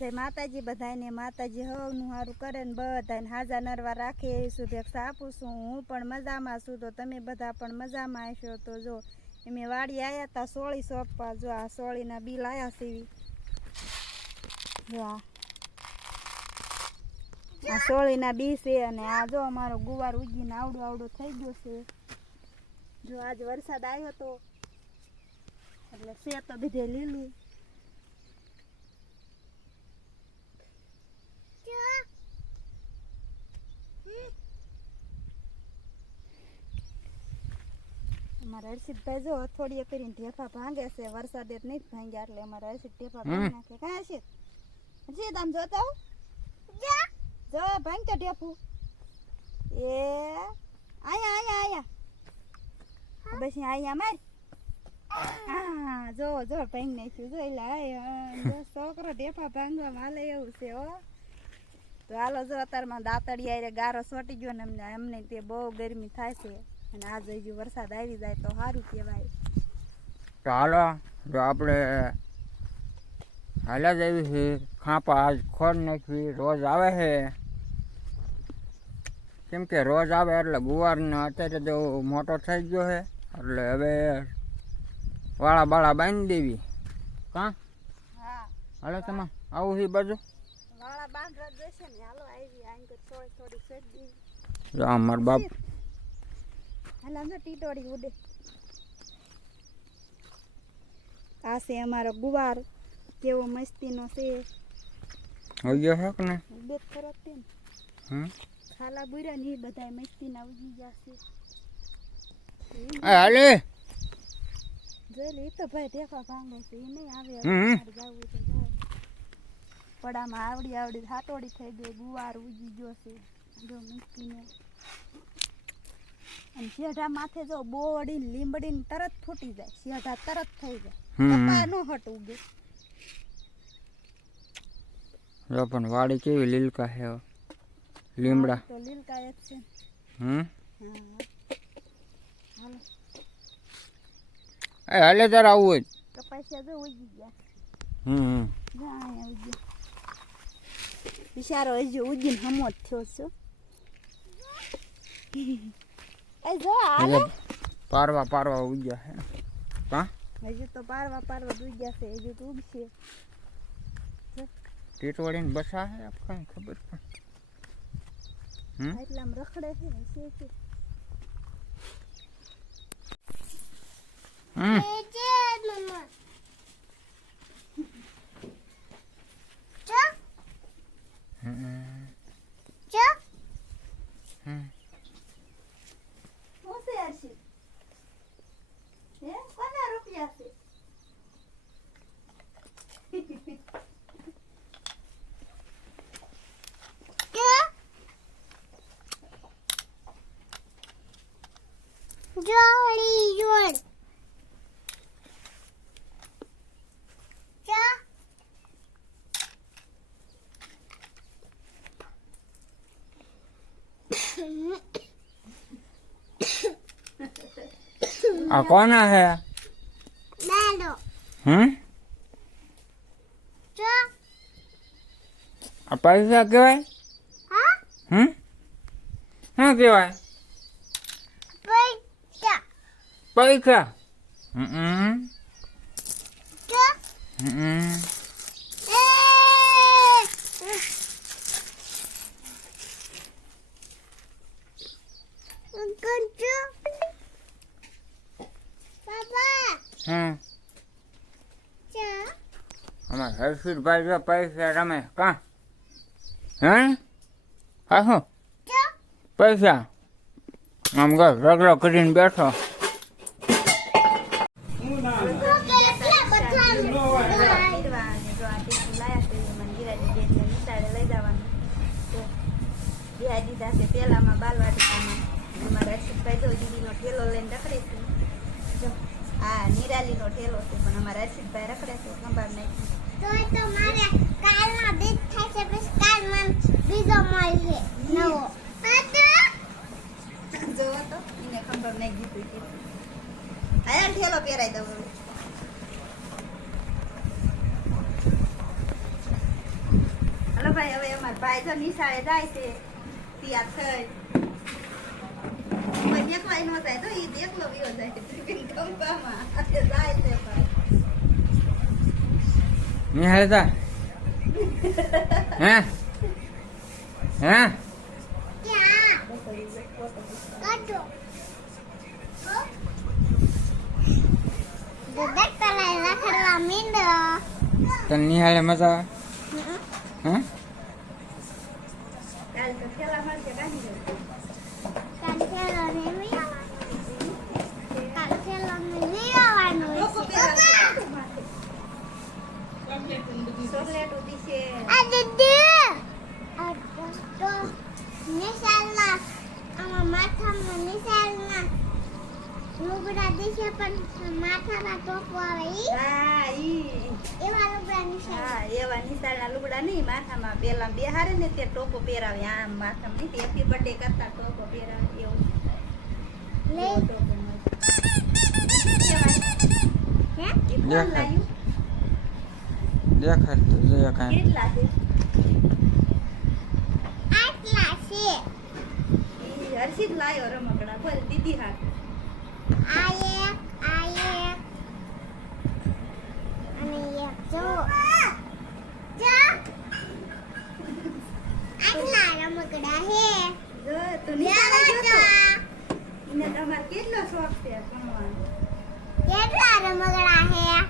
જય માતાજી બધાને માતાજી હવનું સારું કરે ને બધાને હાજા નરવા રાખે એવી શુભેચ્છા આપું છું. હું પણ મજામાં છું. તો તમે બધા પણ મજામાં હશો? તો જો, અમે વાડી આવ્યા હતા સોળી સોંપવા જો આ સોળીના બિલ આવ્યા સીવી જો આ. આ સોળીના બી છે અને આ જો અમારો ગુવાર ઉગીને આવડો આવડો થઈ ગયો છે. જો આજ વરસાદ આવ્યો તો, એટલે છે તો બધે લીલું. અમારા હર્ષિતભાઈ જો અથોડીએ કરીને ઢેફા ભાંગે છે. વરસાદ જ નહીં ભાંગ્યા એટલે અમારા હર્ષિત ઢેફા ભાંગી નાખે. કાં હર્ષિત? હર્ષિત આમ જોતા હો. જો. ભાંગ તો ઢેફું. એ આયા આયા આયા. બસ અહીંયા માર. હા જો જો ભાંગ નાખ્યું. જો એટલે આયા છોકરો ઢેફા ભાંગવા માલે એવું છે હો. તો હાલો જો અત્યારમાં દાંતડી આરે ગારો સોટી ગયો ને અમને અમને તે બહુ ગરમી થાય છે. અને આજ હજુ વરસાદ આવી જાય તો સારું કહેવાય. તો હાલો જો આપણે હાલ્યા જ આવી છે ખાંપા આજ ખોર નાખવી રોજ આવે છે. કેમ કે રોજ આવે એટલે ગુવારને અત્યારે તો મોટો થઈ ગયો છે. એટલે હવે વાળા બાળા બાંધી દેવી. કાં? હા. હાલો તમે આવું છે ઈ બાજુ? વાળા બાંધવા જશે ને હાલો આવી આંગ થોડી થોડી સેડી જો આ મારા બાપ આમ તો ટીટોડી ઉડે. આ છે અમારો ગુવાર. કેવો મસ્તીનો છે. હોઈ ગયો છે ને. તે હમ? ખાલા બુર્યા ની એ બધા મસ્તીના ઉગી જશે એ હાલે. જોઈ એ તો ભાઈ ભાંગે છે એ નહીં આવે. જાવું. પડામાં આવડી આવડી હાટોડી થઈ ગઈ ગુવાર ઉગી ગયો છે. જો મીઠીને અને શેઢા માથે જો બોડી લીંબડી તરત ફૂટી જાય. શેઢા તરત થઈ જાય. કપા નો હટ ઉગે. જો પણ વાડી કેવી લીલકા હે. લીમડા. તો લીલકા જ છે. હમ? હા. હાલે. જરા આવું હોય. કપાસિયા જો ઉગી ગયા. હમ જાય જા ઉગી બિચારો હજુ ઉગીને હમો જ થયો છે. જો પારવા પારવા ઉગ્યા છે. કાં હજુ તો પારવા પારવા દૂગ્યા છે હજુ તો ઉગશે. ટીટવાડીને બસા છે આપ કાંઈ ખબર પણ. હમ? એટલામાં રખડે છે હશે છે? હમ. હમ. શું છે હર્ષિત હે કોના રૂપિયા છે Jolly John. Ja. આ કોના હે? Melo. હમ? જો. આ પૈસા કહેવાય? Ha? હમ? શું કહેવાય? પૈસા પૈસા હમ હમ હમ. અમારે હર્ષિતભાઈ જો પૈસા રમે કા? હે? હા શું. પૈસા? આમ ઘર રગડો કરીને બેઠો. તો દીધા છે પેલામાં બાલવાટિકામાં અને મારા હર્ષિતભાઈ જો દીદીનો ઠેલો લઈને રખડે છે જો આ નિરાલીનો ઠેલો છે પણ અમારા હર્ષિતભાઈ રખડે છે ખંભાળ નાખી. બીજ મળશે નવો. જોવો તો, એને ખંભાળ નાખી દીધું છે આયા ઠેલો દઉં હવે. ભાઈ તો નિશાળે જાય છે. ત્યાં થઈ. કોઈ એકવાય નો થાય તો એ દેખલો વિયો જાય જાય છે ભાઈ. નિહાળ જા હે? હે? તને નિહાળે મજા આવે? હે કાલ તો ખેલા મળશે કાઢી દે કાંઠેલો ને કાંઠેલો ને વિયાવાનું લોકો છે પહેલા ચોકલેટ ઉધી છે આ દીદી આ તો નિશાળના આમાં માથામાં નિશાળના લુગડા દિશે પણ માથામાં ટોપો આવે હા ઈ એવા લુગડા નિશાળ હા એવા નિશાળના લુગડા નહીં માથામાં પેલા બેહારે ને તે ટોપો પહેરાવે આમ માથામાં નહીં તે હેપી બર્થડે કરતા ટોપો પહેરાવે એવું લઈ ટોપો મળે. હે કોણ લાવ્યું? દેખાડ તો જોઈએ કાંઈ. કેટલા છે? આટલા છે. ઈ હર્ષિત લાયો રમકડા. બોલ દીદી હાથ. આ એક આ એક. અને એક જો. જો. આટલા રમકડા હે. જો તું? એને તમારે કેટલો શોખ છે ભણવાનો? કેટલા રમકડા હે?